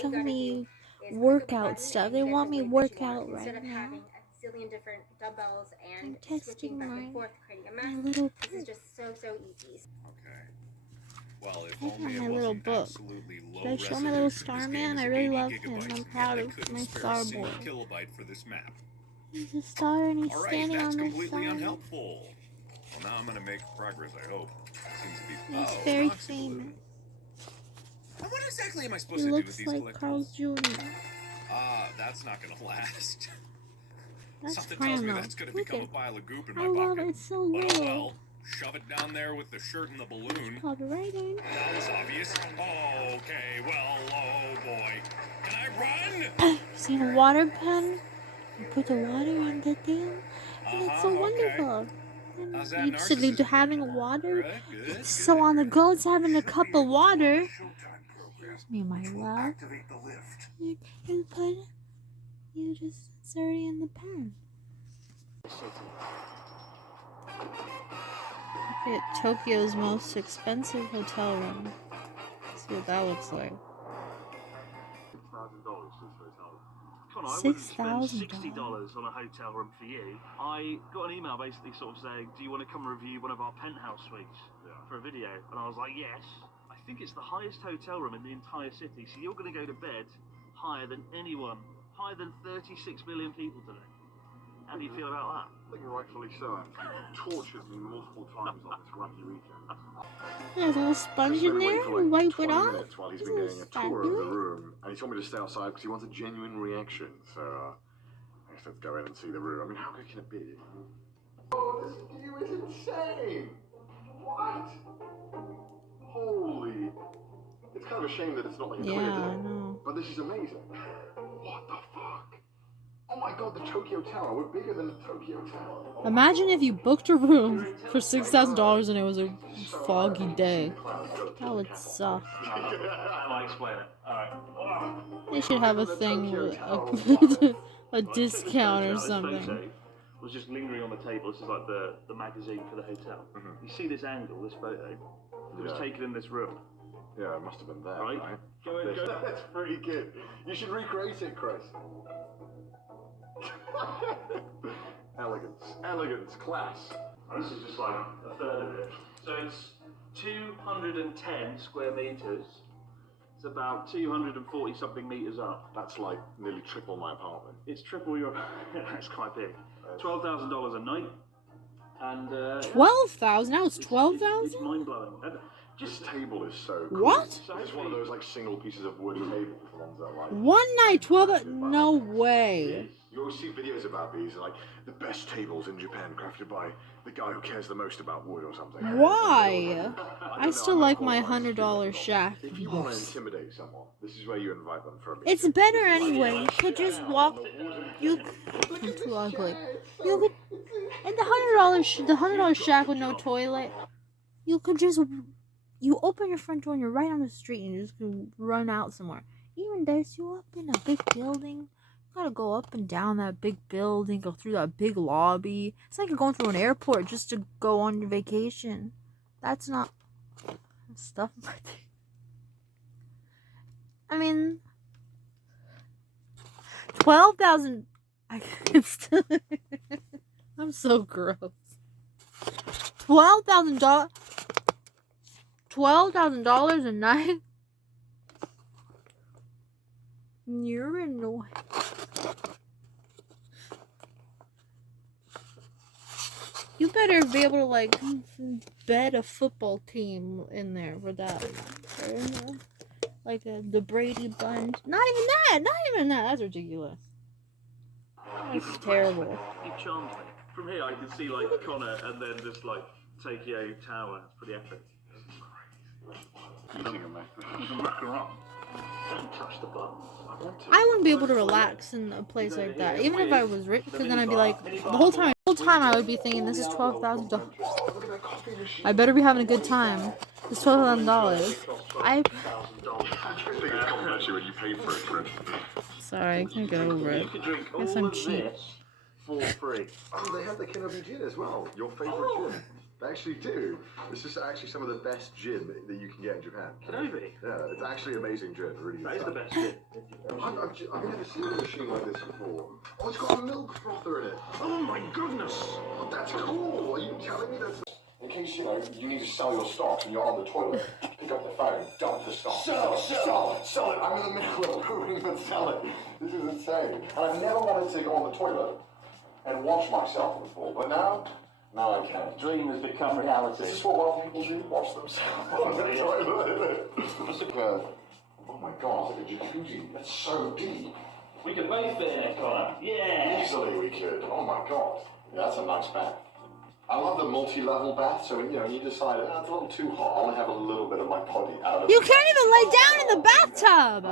Show me workout stuff. They want me workout right now. I'm testing my little book. Okay. Well, if I only have my it little wasn't book. absolutely low Should I show my resolution. little This star game man? is I really 80 love him. gigabytes, I'm and proud I of couldn't my spare star a single boy. kilobyte for this map. He's a star and he's All right, standing that's on the completely side. unhelpful. Well, now I'm gonna make progress, I hope. Seems to be... He's oh, very Roxy famous. Balloon. Now, what exactly am I supposed He to do with looks these like collectibles? Carl Jr. That's not gonna last. That's Something tells me caramel. that's gonna Look become a at pile of goop in I my love pocket. it. It's so But oh little. well. Shove it down there with the shirt and the balloon. Copyrighted. That was obvious. Okay, well, oh boy. Can I run? Seen a water pen? You put the water in the thing, and it's so wonderful. How's that You said to narcissism having coming? water. Good, It's so on the go. It's having a cup of water. Excuse me, my love. You put it. You just insert it in the pen. Look at Tokyo's most expensive hotel room. Let's see what that looks like. $6,000 on a hotel room for you. I got an email basically sort of saying, do you want to come review one of our penthouse suites for a video? And I was like, yes. I think it's the highest hotel room in the entire city, so you're going to go to bed higher than anyone, higher than 36 million people today. How do you feel about that? I think rightfully so. Tortured me multiple times on this wacky weekend. There's a little sponge in there. You wipe it off. While he's been getting a tour of the room, and he told me to stay outside because he wants a genuine reaction. So I guess let's go in and see the room. I mean, how good can it be? Oh, this view is insane! What? Holy! It's kind of a shame that it's not like a clear day. I know. But this is amazing. What the fuck? Oh my god, the Tokyo Tower. We're bigger than the Tokyo Tower. Imagine if you booked a room for $6,000 and it was a foggy day. That would suck. I'll explain it. Alright. They should have a thing with a discount or something. Photo was just lingering on the table. This is like the magazine for the hotel. Mm-hmm. You see this angle, this photo? It was taken in this room. Yeah, it must have been there, Right. right? Go. That's pretty good. You should recreate it, Chris. Elegance, class. This is just like a third of it. So it's 210 square meters. It's about 240 something meters up. That's like nearly triple my apartment. It's triple your. That's quite big. $12,000 a night. And 12,000? Now it's it's 12,000? mind blowing. This table is so cool. What? It's one of those like single pieces of wood tables, the ones that like. One night, 12. No way. You always see videos about these, like the best tables in Japan, crafted by the guy who cares the most about wood or something. Why? I still like my $100 shack. If you want to intimidate someone, this is where you invite them for a meeting. It's better anyway. You could just walk. You. I'm too ugly. You could. And the $100 shack with no toilet. You could just. You open your front door and you're right on the street and you just can run out somewhere. Even there's you up in a big building. You gotta go up and down that big building, go through that big lobby. It's like you're going through an airport just to go on your vacation. That's not stuff. I mean, 12,000. I'm so gross. $12,000. $12,000 a night? You're annoying. You better be able to like bet a football team in there for that. Like the Brady Bunch. Not even that. That's ridiculous. That's terrible. You charmed me. From here I can see like Connor and then just like Tokyo Tower. It's pretty epic. You can rock around. Don't touch the buttons. I wouldn't be able to relax in a place like that, even if I was rich, because then I'd be like, the whole time I would be thinking, this is $12,000. I better be having a good time. It's $12,000. I think it's complimentary when you pay for it, Chris. Sorry, I can't get over it. Guess I'm cheap. For free. Oh, they have the Kenobi gin as well. Your favorite gin. They actually do. This is actually some of the best gin that you can get in Japan. Kenobi. Yeah, it's actually amazing gin. Really That good is the stuff. best gin. I've never seen a machine like this before. Oh, it's got a milk frother in it. Oh my goodness! Oh, that's cool. Are you telling me that's... In case, you know, you need to sell your stocks and you're on the toilet, pick up the phone, dump the stock. Sell it. I'm in the middle of brewing and sell it. This is insane. And I've never wanted to go on the toilet and watch myself before, but now I can. Dream has become reality. Is this what a lot of people do? Watch themselves on the toilet. Oh my god, it's like a jacuzzi. That's so deep. We can both fit in it, Connor. Yeah! Easily we could. Oh my god. Yeah, that's a nice bath. I love the multi-level bath, so you know, you decide, it's a little too hot, I want to have a little bit of my body out of You can't even lay down in the bathtub.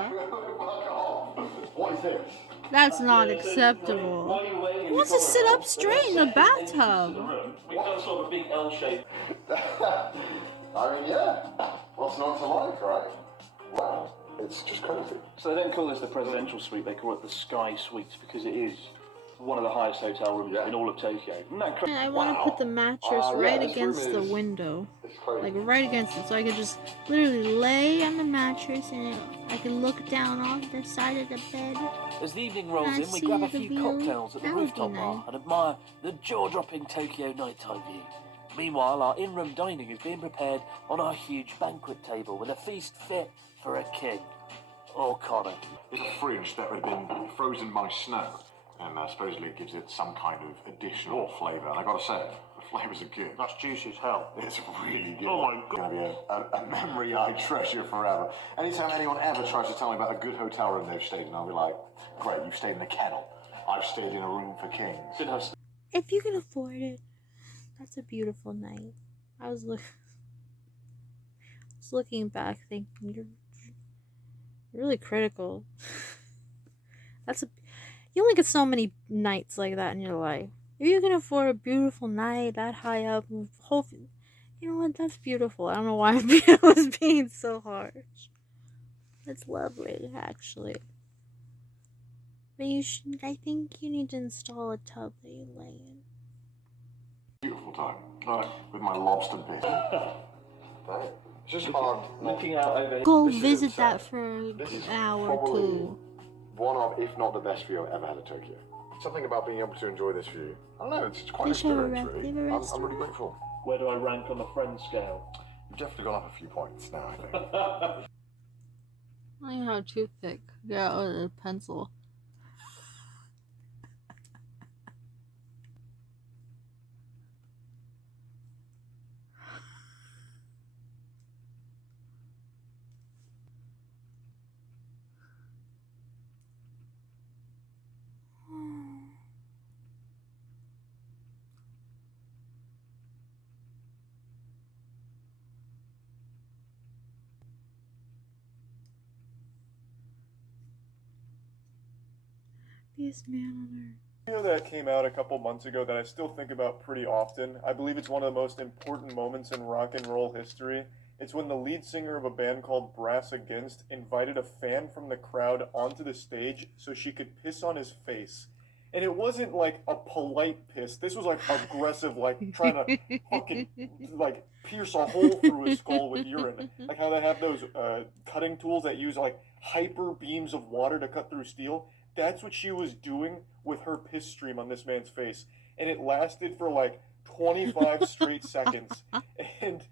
Fuck off. What is this? That's not acceptable. He wants to sit up straight in the bathtub. We've done sort of a big L shape. I mean, yeah. What's not to like, right? Wow. It's just crazy. So they don't call this the presidential suite, they call it the Sky Suite because it is one of the highest hotel rooms in all of Tokyo. Isn't that crazy? I want to put the mattress right against the window. It's crazy. Like right against it, so I could just literally lay on the mattress and I can look down off the side of the bed. As the evening rolls And I in, we see grab a the few view. cocktails at the That would be rooftop bar nice. and admire the jaw-dropping Tokyo nighttime view. Meanwhile, our in-room dining is being prepared on our huge banquet table with a feast fit for a king. Or Connor. It's a fridge that had been frozen by snow, and supposedly it gives it some kind of additional flavour. And I gotta say, the flavours are good. That's juicy as hell. It's really good. Oh my It's gonna be a memory I treasure forever. Anytime anyone ever tries to tell me about a good hotel room they've stayed in, I'll be like, great, you've stayed in a kennel. I've stayed in a room for kings. Didn't have If you can afford it, that's a beautiful night. I was looking back, thinking you're really critical. You only get so many nights like that in your life. If you can afford a beautiful night that high up, you know what? That's beautiful. I don't know why I was being so harsh. It's lovely, actually. But I think you need to install a tub that you lay in. Beautiful time. Right. With my lobster bit. Right. It's just hard. looking out over here. Go This is visit insane. that for an This is hour or probably two. one of, if not the best view I've ever had at Tokyo. Something about being able to enjoy this view. I don't know, it's quite They an should have a experience, they really. have a I'm really restaurant. grateful. Where do I rank on the friend scale? You've definitely gone up a few points now, I think. I don't even have a toothpick. Yeah, or a pencil. Biggest man on earth. Video that came out a couple months ago that I still think about pretty often. I believe it's one of the most important moments in rock and roll history. It's when the lead singer of a band called Brass Against invited a fan from the crowd onto the stage so she could piss on his face. And it wasn't like a polite piss. This was like aggressive, like trying to fucking like pierce a hole through his skull with urine. Like how they have those cutting tools that use like hyper beams of water to cut through steel. That's what she was doing with her piss stream on this man's face. And it lasted for like 25 straight seconds. And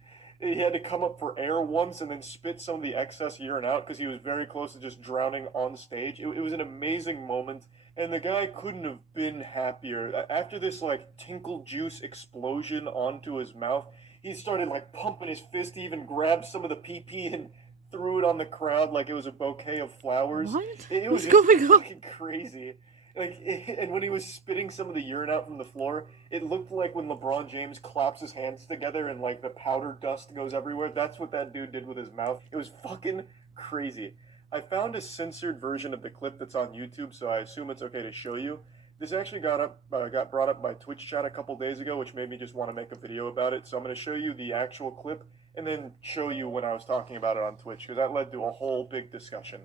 he had to come up for air once and then spit some of the excess urine out because he was very close to just drowning on stage. It was an amazing moment. And the guy couldn't have been happier. After this like tinkle juice explosion onto his mouth, he started like pumping his fist. He even grabbed some of the pee-pee and threw it on the crowd like it was a bouquet of flowers. What? It was What's just going on? fucking crazy. Like, and when he was spitting some of the urine out from the floor, it looked like when LeBron James claps his hands together and like the powder dust goes everywhere. That's what that dude did with his mouth. It was fucking crazy. I found a censored version of the clip that's on YouTube, so I assume it's okay to show you. This actually got brought up by Twitch chat a couple days ago, which made me just want to make a video about it. So I'm going to show you the actual clip and then show you when I was talking about it on Twitch, because that led to a whole big discussion.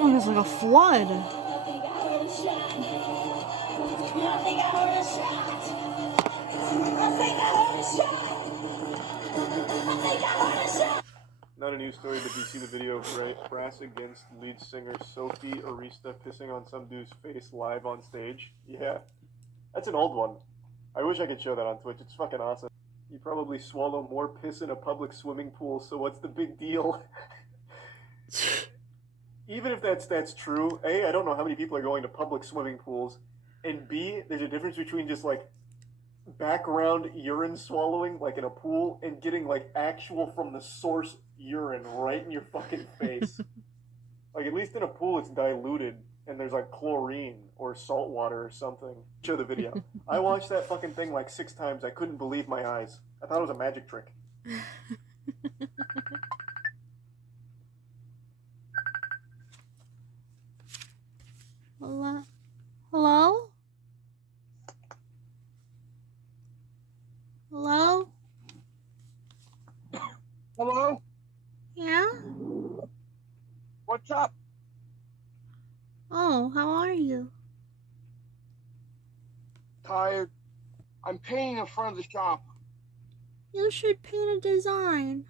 Oh, it's like a flood. Not a news story, but do you see the video of Brass Against lead singer Sophie Arista pissing on some dude's face live on stage? Yeah. That's an old one. I wish I could show that on Twitch. It's fucking awesome. You probably swallow more piss in a public swimming pool, so what's the big deal? Even if that's true, A, I don't know how many people are going to public swimming pools, and B, there's a difference between just, like, background urine swallowing, like in a pool, and getting, like, actual from the source urine right in your fucking face. Like, at least in a pool, it's diluted, and there's, like, chlorine or salt water or something. Show the video. I watched that fucking thing, like, 6 times. I couldn't believe my eyes. I thought it was a magic trick. Hello? Hello? Hello? Hello? Yeah? What's up? Oh, how are you? Tired. I'm painting in front of the shop. You should paint a design.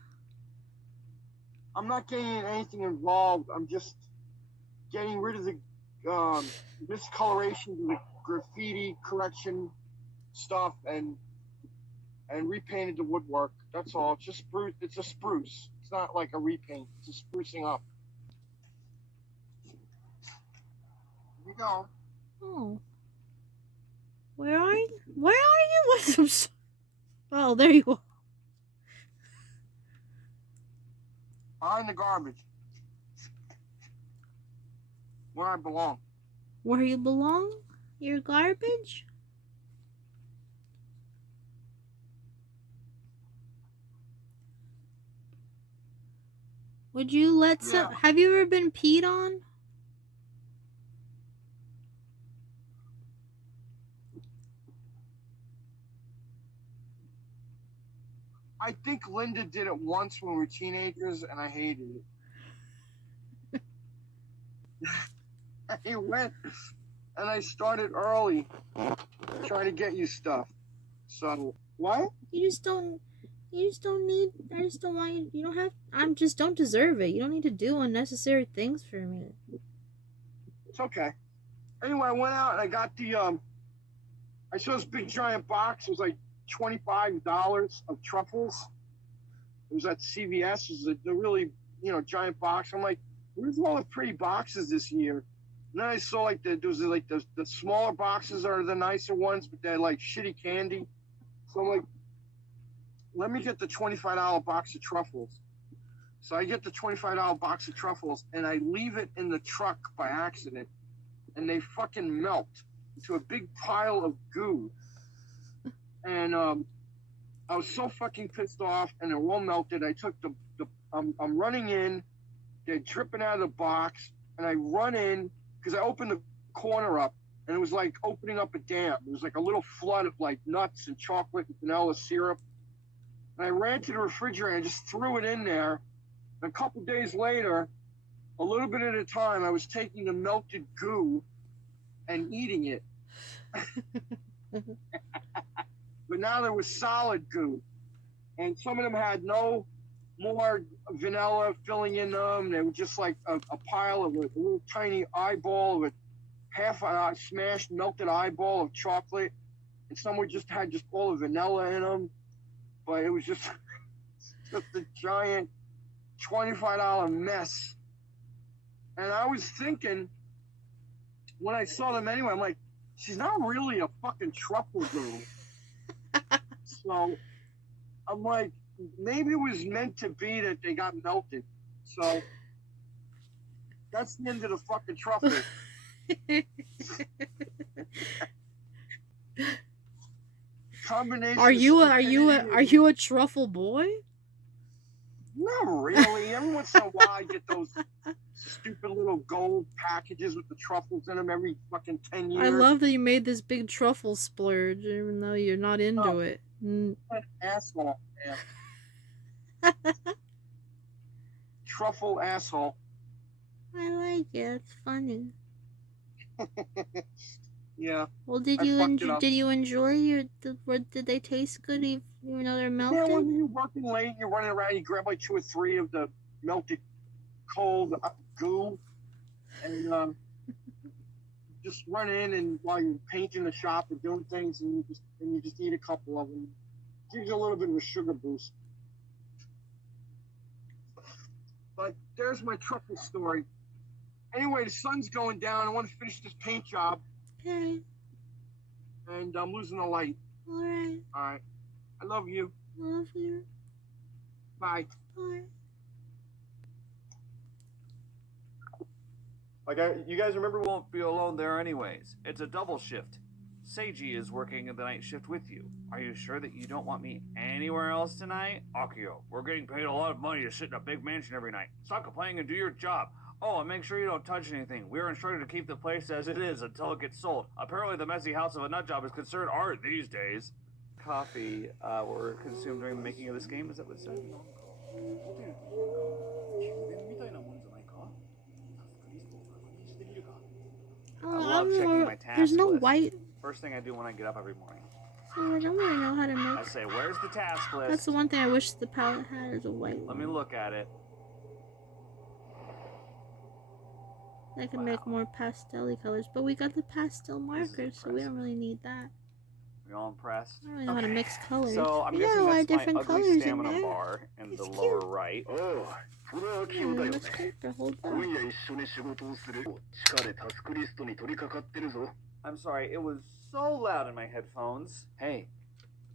I'm not getting anything involved. I'm just getting rid of the miscoloration, the graffiti correction stuff, and repainted the woodwork. That's all. It's just spruce. It's a spruce. It's not like a repaint. It's a sprucing up. Here we go. Oh. Where are you? Where are you? Oh, there you are. Behind the garbage. Where I belong. Where you belong? Your garbage? Would you let some... Yeah. Have you ever been peed on? I think Linda did it once when we were teenagers, and I hated it. I went, and I started early, trying to get you stuff. So, what? You just don't need... I just don't want you... You don't have... just don't deserve it. You don't need to do unnecessary things for me. It's okay. Anyway, I went out and I got the, I saw this big giant box. It was like $25 of truffles. It was at CVS. It was a really, giant box. I'm like, where's all the pretty boxes this year? And then I saw like there was like the smaller boxes are the nicer ones, but they're like shitty candy. So I'm like, let me get the $25 box of truffles. So I get the $25 box of truffles and I leave it in the truck by accident, and they fucking melt into a big pile of goo. And I was so fucking pissed off, and they're all melted. I took I'm running in, they're dripping out of the box, and I run in because I opened the corner up, and it was like opening up a dam. It was like a little flood of like nuts and chocolate and vanilla syrup. And I ran to the refrigerator and just threw it in there. And a couple days later, a little bit at a time, I was taking the melted goo and eating it. But now there was solid goo. And some of them had no more vanilla filling in them. They were just like a pile of a little tiny eyeball of a half a smashed melted eyeball of chocolate. And some had just all the vanilla in them. But it was just a giant $25 mess. And I was thinking, when I saw them anyway, I'm like, she's not really a fucking truffle girl. So I'm like, maybe it was meant to be that they got melted. So that's the end of the fucking truffle. Combination. Are you a truffle boy? Not really. Every once in a while, I get those stupid little gold packages with the truffles in them every fucking 10 years. I love that you made this big truffle splurge, even though you're not into it. Asshole, man. Truffle asshole. I like it. It's funny. Yeah. Well, did I you fucked it up. did you enjoy did they taste good even though they're Yeah, melted? when you're working late, you're running around, you grab like 2 or 3 of the melted cold goo, and just run in and while you're painting the shop or doing things, and you just eat a couple of them. Gives you a little bit of a sugar boost. But there's my truffle story. Anyway, the sun's going down. I want to finish this paint job, Okay. and I'm losing the light. All right. All right. I love you. Love you. Bye. Bye. You guys remember, we won't be alone there anyways. It's a double shift. Seiji is working the night shift with you. Are you sure that you don't want me anywhere else tonight? Akio, we're getting paid a lot of money to sit in a big mansion every night. Stop complaining and do your job. Oh, and make sure you don't touch anything. We're instructed to keep the place as it is until it gets sold. Apparently the messy house of a nut job is considered art these days. Coffee were consumed during the making of this game, is that what it said? I love checking my task There's no list. white. First thing I do when I get up every morning. So I don't really know how to I make. say, where's the task list? That's the one thing I wish the palette had is a white Let me one. look at it. I can make more pastel-y colors, but we got the pastel markers, so we don't really need that. You all impressed? I don't really know how to mix colors. So I'm But guessing yeah, a lot of that's my different ugly colors in stamina there. bar in the It's lower cute. right. Oh, それは器 Yeah, 用だよ let's ね。 keep her hold 今 on. 夜一緒に仕事をする。地下でタスクリストに取り掛かってるぞ。 I'm sorry, it was so loud in my headphones. Hey,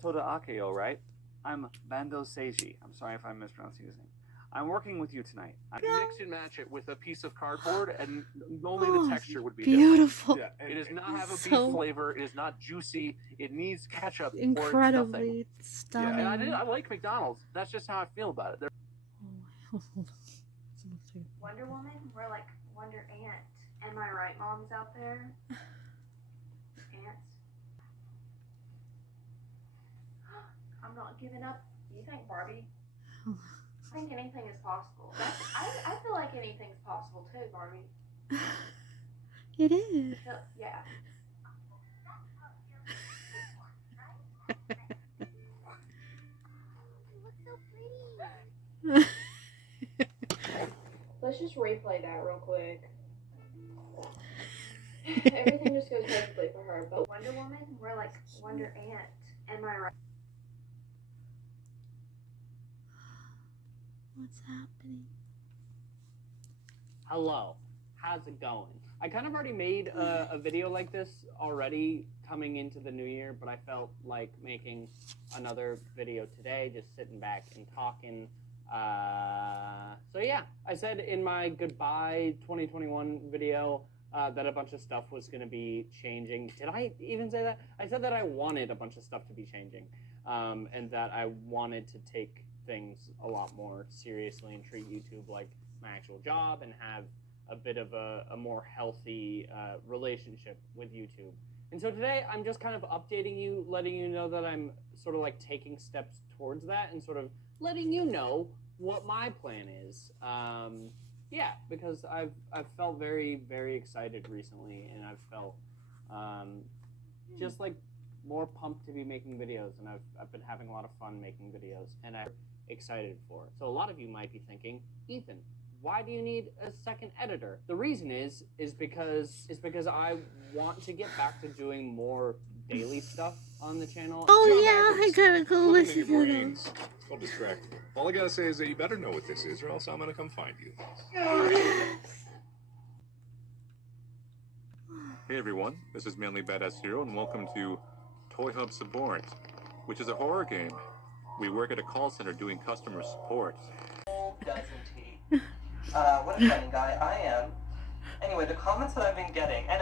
Toda Akeo, right? I'm Bando Seiji. I'm sorry if I'm mispronouncing his name. I'm working with you tonight. You mix and match it with a piece of cardboard, and only Oh, the texture would be different. beautiful. Yeah, it does not have a So- beef flavor. It is not juicy. It needs ketchup. Or it's nothing. Incredibly Yeah, stunning. and I like McDonald's. That's just how I feel about it. They're Oh, Wonder Woman, more like Wonder Ant. Am I right, moms out there? Ants. I'm not giving up. You think, Barbie? I think anything is possible. I feel like anything's possible too, Barbie. It is. Yeah. Let's just replay that real quick. Everything just goes perfectly for her. But Wonder Woman, we're like Wonder Ant. Am I right? What's happening? Hello, how's it going? I kind of already made a video like this already coming into the new year, but I felt like making another video today, just sitting back and talking. So yeah, I said in my goodbye 2021 video that a bunch of stuff was going to be changing. Did I even say that? I said that I wanted a bunch of stuff to be changing, and that I wanted to take things a lot more seriously and treat YouTube like my actual job and have a bit of a more healthy relationship with YouTube. And so today I'm just kind of updating you, letting you know that I'm sort of like taking steps towards that and sort of letting you know what my plan is. Yeah, because I've felt very, very excited recently, and I've felt just like more pumped to be making videos, and I've been having a lot of fun making videos, and I'm excited for it. So a lot of you might be thinking, Ethan, why do you need a second editor? The reason is because I want to get back to doing more daily stuff on the channel. Oh yeah, I gotta go listen to those. brains. Don't distract me. All I gotta say is that you better know what this is, or else I'm gonna come find you. Hey everyone, this is Manly Badass Hero, and welcome to Toy Hub Suborned, which is a horror game. We work at a call center doing customer support. Doesn't he? What a funny guy I am. Anyway, the comments that I've been getting, and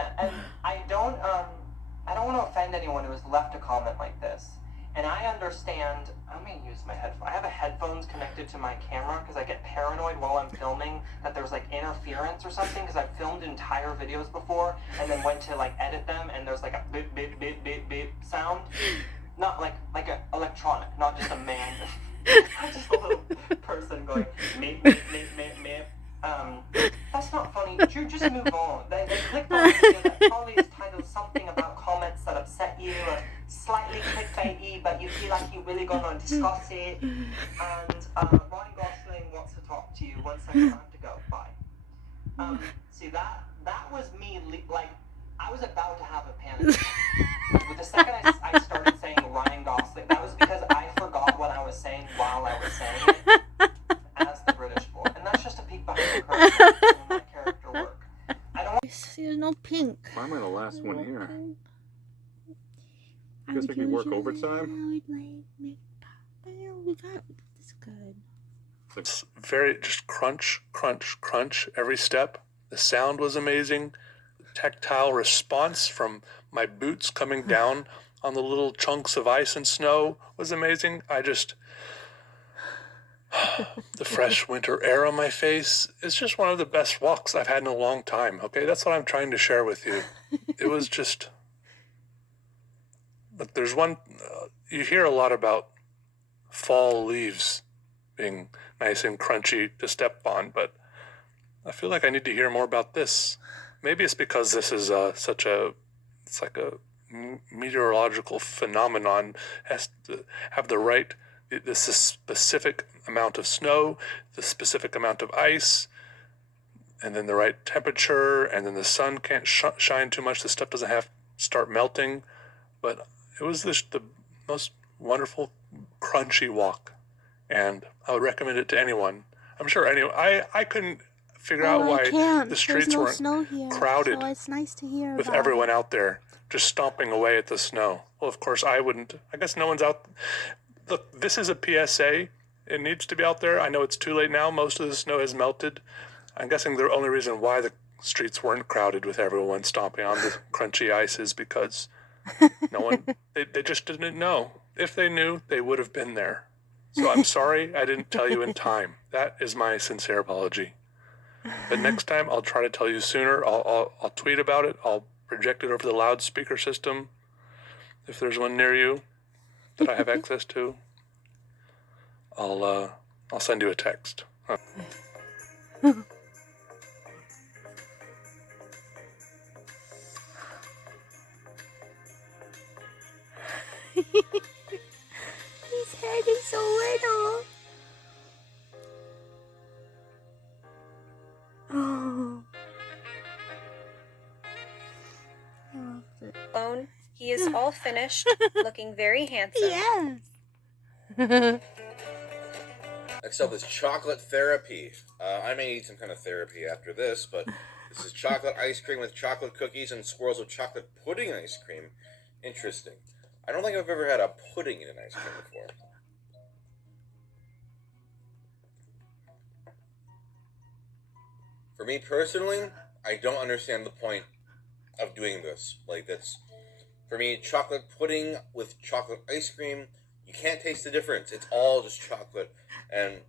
I don't want to offend anyone who has left a comment like this. And I understand. I'm gonna use my headphones. I have a headphones connected to my camera because I get paranoid while I'm filming that there's like interference or something. Because I've filmed entire videos before and then went to like edit them, and there's like a beep beep beep beep beep sound. Not like a electronic, not just a man. Just a little person going meep meep meep meep meep. That's not funny anything about comments that upset you or slightly clickbaity, but you feel like you're really gonna discuss it. And Ryan Gosling wants to talk to you. 1 second, I have to go. Bye. See that was me. Like I was about to have a panic. With the second I started saying Ryan Gosling, that was because I forgot what I was saying while I was saying it as the British boy, and that's just a peek behind the curtain of my character work. I don't. There's no pink. Why am I the last one here? Guess we could work overtime? We got this good. It's very just crunch, crunch, crunch every step. The sound was amazing. The tactile response from my boots coming down on the little chunks of ice and snow was amazing. The fresh winter air on my face is just one of the best walks I've had in a long time. Okay, that's what I'm trying to share with you. It was just, look, there's one, you hear a lot about fall leaves being nice and crunchy to step on, but I feel like I need to hear more about this. Maybe it's because this is it's like a meteorological phenomenon, has to have the right, this is specific amount of snow, the specific amount of ice, and then the right temperature, and then the sun can't shine too much, the stuff doesn't have to start melting. But it was the most wonderful crunchy walk, and I would recommend it to anyone. I'm sure anyone, I couldn't figure out why the streets weren't crowded so it's nice to hear with about everyone out there just stomping away at the snow. Well, of course I wouldn't. I guess no one's out. Look, this is a PSA. It needs to be out there. I know it's too late now. Most of the snow has melted. I'm guessing the only reason why the streets weren't crowded with everyone stomping on the crunchy ice is because no one, they just didn't know. If they knew, they would have been there. So I'm sorry I didn't tell you in time. That is my sincere apology. But next time I'll try to tell you sooner. I'll tweet about it. I'll project it over the loudspeaker system if there's one near you that I have access to. I'll send you a text. His head is so little. Oh. I loved it. Alone. He is all finished, looking very handsome. Yes. Next up is chocolate therapy. I may need some kind of therapy after this, but this is chocolate ice cream with chocolate cookies and swirls of chocolate pudding ice cream. Interesting. I don't think I've ever had a pudding in an ice cream before. For me personally, I don't understand the point of doing this. Like, that's, for me, chocolate pudding with chocolate ice cream, you can't taste the difference. It's all just chocolate. And,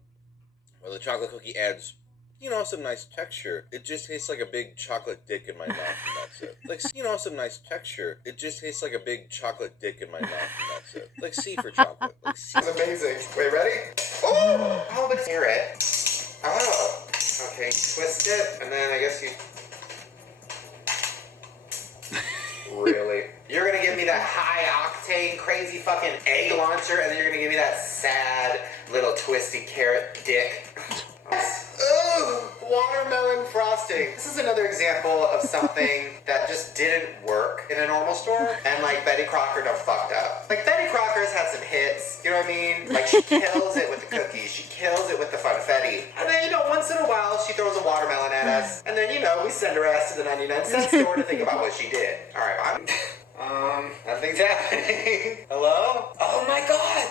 well, the chocolate cookie adds, you know, some nice texture. It just tastes like a big chocolate dick in my mouth, and that's it. Like, you know, some nice texture. It just tastes like a big chocolate dick in my mouth, and that's it. Like, C for chocolate. Like, C. That's amazing. Wait, ready? Oh, but it's carrot. Oh, okay. Twist it, and then I guess you. Really? You're gonna give me that high octane, crazy fucking egg launcher, and then you're gonna give me that sad little twisty carrot dick. Ooh, watermelon frosting. This is another example of something that just didn't work in a normal store, and like Betty Crocker done fucked up. Like Betty Crocker's had some hits, you know what I mean? Like she kills it with the cookies, she kills it with the funfetti, and then, you know, once in a while she throws a watermelon at us, and then, you know, we send her ass to the 99-cent store to think about what she did. All right, nothing's happening. Hello? Oh my god!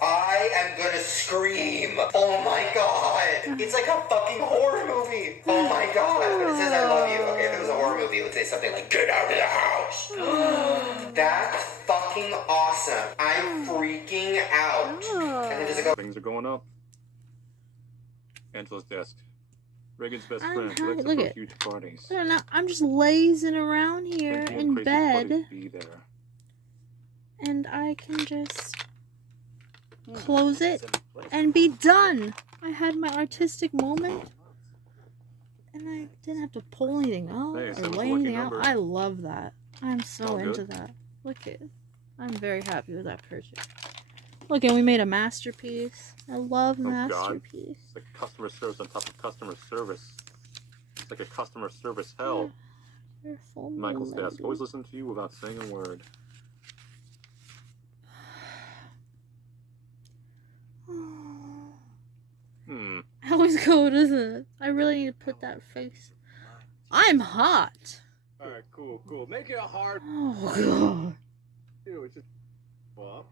I am gonna scream. Oh my god! It's like a fucking horror movie. Oh my god! But it says I love you. Okay, if it was a horror movie, it would say something like, get out of the house! That's fucking awesome. I'm freaking out. And then does it go? Things are going up. Angela's desk. Reagan's best I'm friend. She likes to look throw at- huge parties. I don't know. I'm just lazing around here When in crazy bed, parties be there. and I can just close it and be done. I had my artistic moment, and I didn't have to pull anything out Hey, or sounds lay a lucky anything out. number. I love that. I'm so All into good? that. Look at, I'm very happy with that purchase. Look, and we made a masterpiece. I love Oh God. masterpiece. It's like customer service on top of customer service. It's like a customer service hell. Careful, Michael's desk. Melody. Always listen to you without saying a word. I always go to the. I really need to put that face. I'm hot. Alright, cool. Make it a hard. Oh God. Ew, it's just. Well,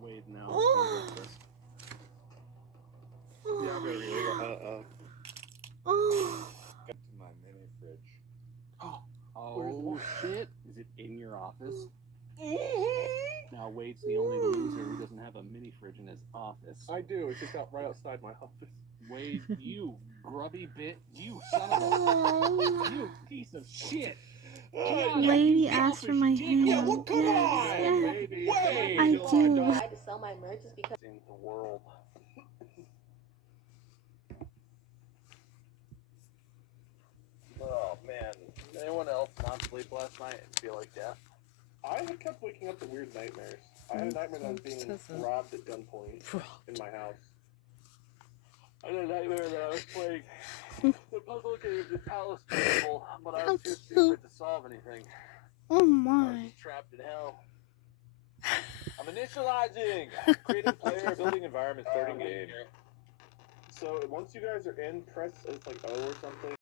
wait now. Oh. Yeah, I'm gonna go. Oh. Get to my mini fridge. Oh shit! Is it in your office? Now Wade's the only loser who doesn't have a mini fridge in his office. I do. It's just out right outside my office. Wade, you grubby bit, you son of a, you piece of shit. Lady asked for my hand. Yeah, well, come on, Yes, baby. I do. I had to sell my merch is because In the world. Oh man, anyone else not sleep last night and feel like death? I have kept waking up to weird nightmares. I had a nightmare that I was being robbed at gunpoint in my house. I had a nightmare that I was playing the puzzle game, the Palace Principle, but I was too stupid to solve anything. Oh I was my. just trapped in hell. I'm initializing! Creating player, building environment, starting game. So once you guys are in, press it's like O or something,